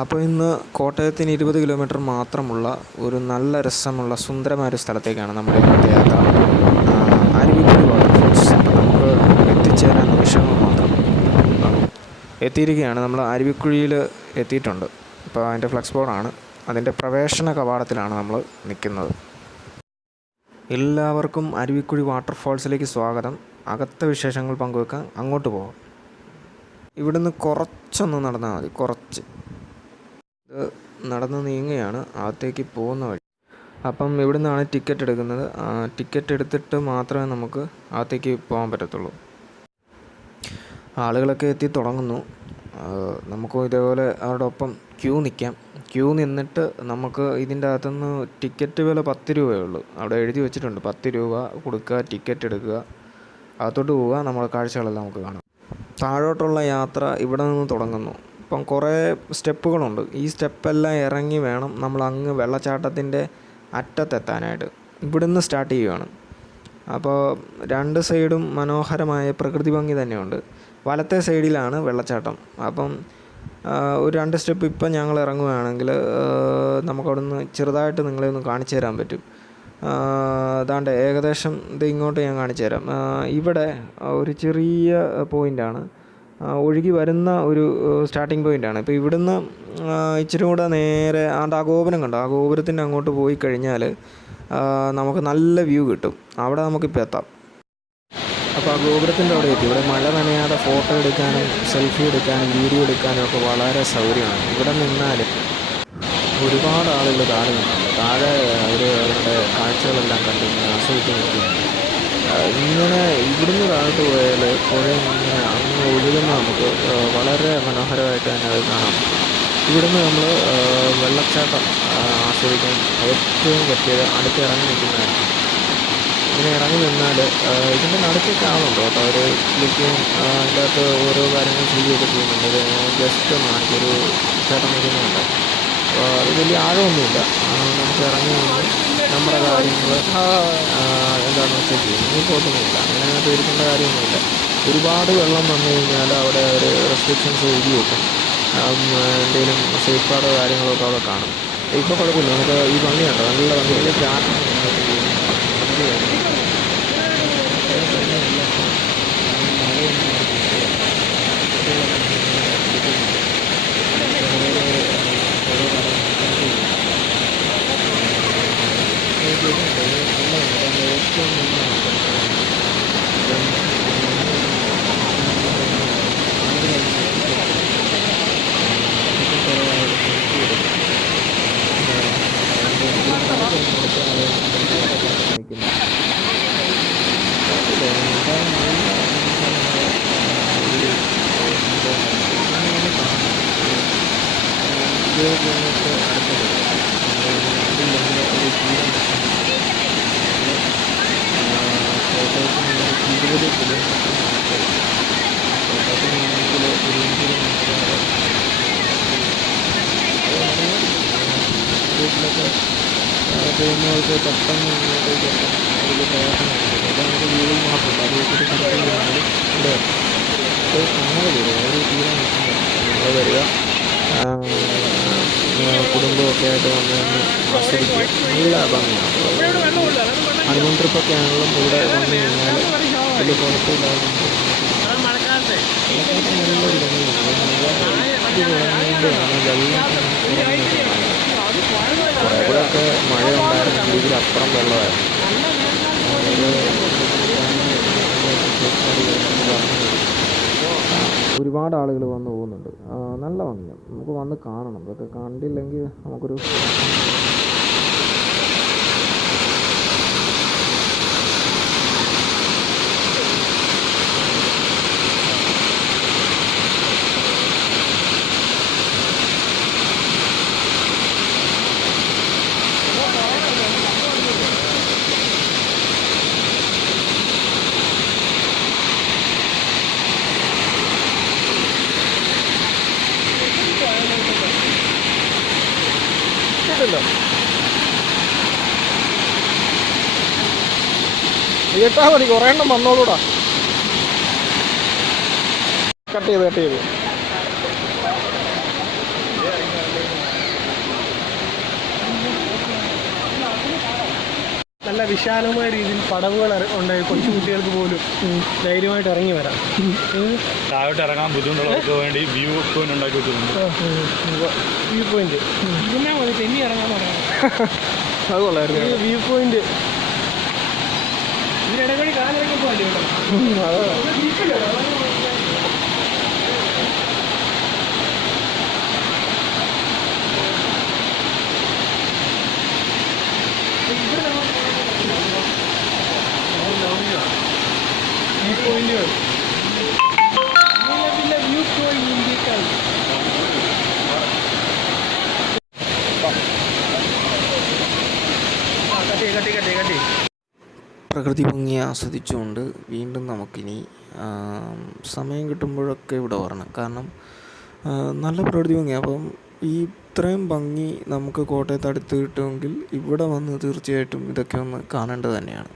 അപ്പോൾ ഇന്ന് കോട്ടയത്തിന് 20 കിലോമീറ്റർ മാത്രമുള്ള ഒരു നല്ല രസമുള്ള സുന്ദരമായ ഒരു സ്ഥലത്തേക്കാണ് നമ്മുടെ ഇന്നത്തെ യാത്ര. അരുവിക്കുഴി വാട്ടർഫോൾസ്. അപ്പോൾ നമുക്ക് എത്തിച്ചേരാൻ നിമിഷങ്ങൾ മാത്രം. എത്തിയിരിക്കുകയാണ്, നമ്മൾ അരുവിക്കുഴിയിൽ എത്തിയിട്ടുണ്ട്. ഇപ്പോൾ അതിൻ്റെ ഫ്ലെക്സ് ബോർഡാണ്, അതിൻ്റെ പ്രവേശന കവാടത്തിലാണ് നമ്മൾ നിൽക്കുന്നത്. എല്ലാവർക്കും അരുവിക്കുഴി വാട്ടർഫോൾസിലേക്ക് സ്വാഗതം. അകത്തെ വിശേഷങ്ങൾ പങ്കുവെക്കാൻ അങ്ങോട്ട് പോകാം. ഇവിടുന്ന് കുറച്ചൊന്ന് നടന്നാൽ മതി, കുറച്ച് നടന്ന് നീങ്ങുകയാണ് അകത്തേക്ക് പോകുന്ന വഴി. അപ്പം ഇവിടെ നിന്നാണ് ടിക്കറ്റ് എടുക്കുന്നത്. ടിക്കറ്റ് എടുത്തിട്ട് മാത്രമേ നമുക്ക് അകത്തേക്ക് പോകാൻ പറ്റത്തുള്ളൂ. ആളുകളൊക്കെ എത്തി തുടങ്ങുന്നു. നമുക്കും ഇതേപോലെ അവരുടെ ഒപ്പം ക്യൂ നിൽക്കാം. ക്യൂ നിന്നിട്ട് നമുക്ക് ഇതിൻ്റെ അകത്തുനിന്ന് ടിക്കറ്റ് വില 10 രൂപയേ ഉള്ളൂ. അവിടെ എഴുതി വെച്ചിട്ടുണ്ട് 10 രൂപ കൊടുക്കുക, ടിക്കറ്റ് എടുക്കുക, അകത്തോട്ട് പോവുക, നമ്മുടെ കാഴ്ചകളെല്ലാം നമുക്ക് കാണാം. താഴോട്ടുള്ള യാത്ര ഇവിടെ നിന്ന് തുടങ്ങുന്നു. ഇപ്പം കുറേ സ്റ്റെപ്പുകളുണ്ട്. ഈ സ്റ്റെപ്പെല്ലാം ഇറങ്ങി വേണം നമ്മൾ അങ്ങ് വെള്ളച്ചാട്ടത്തിൻ്റെ അറ്റത്തെത്താനായിട്ട്. ഇവിടുന്ന് സ്റ്റാർട്ട് ചെയ്യുകയാണ്. അപ്പോൾ രണ്ട് സൈഡും മനോഹരമായ പ്രകൃതി ഭംഗി തന്നെയുണ്ട്. വലത്തെ സൈഡിലാണ് വെള്ളച്ചാട്ടം. അപ്പം ഒരു 2 സ്റ്റെപ്പ് ഇപ്പം ഞങ്ങൾ ഇറങ്ങുകയാണെങ്കിൽ നമുക്കവിടുന്ന് ചെറുതായിട്ട് നിങ്ങളെ ഒന്ന് കാണിച്ചു തരാൻ പറ്റും. അതാണ്ട് ഏകദേശം ഇത് ഇങ്ങോട്ട് ഞാൻ കാണിച്ചു തരാം. ഇവിടെ ഒരു ചെറിയ പോയിൻ്റാണ്, ഒഴുകി വരുന്ന ഒരു സ്റ്റാർട്ടിങ് പോയിൻ്റാണ്. ഇപ്പോൾ ഇവിടുന്ന് ഇച്ചിരി കൂടെ നേരെ ആ ഗോപുരം കണ്ടോ, ആ ഗോപുരത്തിൻ്റെ അങ്ങോട്ട് പോയി കഴിഞ്ഞാൽ നമുക്ക് നല്ല വ്യൂ കിട്ടും. അവിടെ നമുക്കിപ്പോൾ എത്താം. അപ്പോൾ ആ ഗോപുരത്തിൻ്റെ അവിടെ എത്തി. ഇവിടെ മഴ നനയാതെ ഫോട്ടോ എടുക്കാനും സെൽഫി എടുക്കാനും വീഡിയോ എടുക്കാനും ഒക്കെ വളരെ സൗകര്യമാണ്. ഇവിടെ നിന്നാൽ ഒരുപാട് ആളുകൾ താഴെ നിന്നുണ്ട്. താഴെ അവരുടെ കാഴ്ചകളെല്ലാം കണ്ട് ആസ്വദിച്ച് നിൽക്കുകയാണ്. ഇങ്ങനെ ഇവിടുന്ന് താഴോട്ട് പോയാൽ പുഴ ഇങ്ങനെ അങ്ങ് ഒഴുകുന്ന നമുക്ക് വളരെ മനോഹരമായിട്ട് തന്നെ അത് കാണാം. ഇവിടുന്ന് നമ്മൾ വെള്ളച്ചാട്ടം ആസ്വദിക്കാൻ ഏറ്റവും പറ്റിയത് അടുത്ത് ഇറങ്ങി നിൽക്കുന്നതായിരിക്കും. ഇങ്ങനെ ഇറങ്ങി നിന്നാൽ ഇതിൻ്റെ നടുക്കൊക്കെ ആളുണ്ട് കേട്ടോ. അവർ വിളിക്കുകയും അതിൻ്റെ അകത്ത് ഓരോ കാര്യങ്ങൾ ചെയ്യുകയൊക്കെ ചെയ്യുന്നുണ്ട്. ഒരു ജസ്റ്റ് ഒരു ചേട്ടൻ നിൽക്കുന്നുണ്ട്. അപ്പോൾ അത് വലിയ ആഴമൊന്നുമില്ല. നമുക്ക് ഇറങ്ങി നിന്ന് നമ്മുടെ കാര്യങ്ങൾ എന്താണെന്ന് വെച്ചാൽ ചെയ്യും. ഈ പോട്ടൊന്നുമില്ല, അങ്ങനെ പേടിക്കേണ്ട കാര്യമൊന്നുമില്ല. ഒരുപാട് വെള്ളം വന്നു കഴിഞ്ഞാൽ അവിടെ ഒരു റെസ്ട്രിക്ഷൻസ് എഴുതി വെക്കും. എന്തെങ്കിലും സേഫ് ഗാർഡോ കാര്യങ്ങളൊക്കെ അവിടെ കാണും. ഇപ്പോൾ കുഴപ്പമില്ല, നമുക്ക് ഈ ഭംഗിയുണ്ട്, നല്ല ഭംഗിയില്ല. പോകുന്നവർക്ക് പെട്ടെന്ന് ഇങ്ങോട്ടേക്ക് ഒരു പ്രയാസമാണ്. അപ്പോൾ നമുക്ക് വീടും മാത്രമല്ല, അത് വെച്ചിട്ട് കടത്തിലാണ് ഇവിടെ അങ്ങനെ വരിക. ഒരു തീരെ നിങ്ങൾ വരിക, കുടുംബമൊക്കെ ആയിട്ട് വന്ന് ആസ്വദിക്കുക. നല്ല ഭംഗിയാണ്. ഹണിമൂൺ ട്രിപ്പൊക്കെ ആണെങ്കിലും ഇവിടെ വന്നു കഴിഞ്ഞാൽ വലിയ കുഴപ്പമില്ലാതെ നല്ലൊരു ഭംഗിയാണ്. കുറേ കൂടെയൊക്കെ മഴ ഉണ്ടായിരുന്നെങ്കിൽ ഇതിലപ്പുറം വെള്ളമായിരുന്നു. ഒരുപാട് ആളുകൾ വന്ന് പോകുന്നുണ്ട്. നല്ല ഭംഗിയാണ്, നമുക്ക് വന്ന് കാണണം. ഇതൊക്കെ കണ്ടില്ലെങ്കിൽ നമുക്കൊരു ഇട്ടാ മതി, കുറേ എണ്ണം വന്നോളൂടാ. കട്ട് ചെയ്ത് നല്ല വിശാലമായ രീതിയിൽ പടവുകൾ ഉണ്ടായി കൊച്ചു കുട്ടികൾക്ക് പോലും ധൈര്യമായിട്ട് ഇറങ്ങി വരാം. താഴോട്ട് ഇറങ്ങാൻ ബുദ്ധിമുട്ടുള്ളവർക്ക് വേണ്ടി വ്യൂ പോയിന്റ് ഉണ്ടാക്കി വെച്ചിട്ടുണ്ട്. വ്യൂ പോയിന്റ് ഇതിനെ മതി തെന്നി ഇറങ്ങാൻ പറയാം. അത് കൊള്ളായിരുന്നു. വ്യൂ പോയിന്റ് ഇതിനിടപടി കാലിറങ്ങി പോകാൻ കേട്ടോ. പ്രകൃതി ഭംഗി ആസ്വദിച്ചുകൊണ്ട് വീണ്ടും നമുക്കിനി സമയം കിട്ടുമ്പോഴൊക്കെ ഇവിടെ വരണം. കാരണം നല്ല പ്രകൃതി ഭംഗി. അപ്പം ഈ ഇത്രയും ഭംഗി നമുക്ക് കോട്ടയത്ത് അടുത്ത് കിട്ടുമെങ്കിൽ ഇവിടെ വന്ന് തീർച്ചയായിട്ടും ഇതൊക്കെ ഒന്ന് കാണേണ്ടത് തന്നെയാണ്.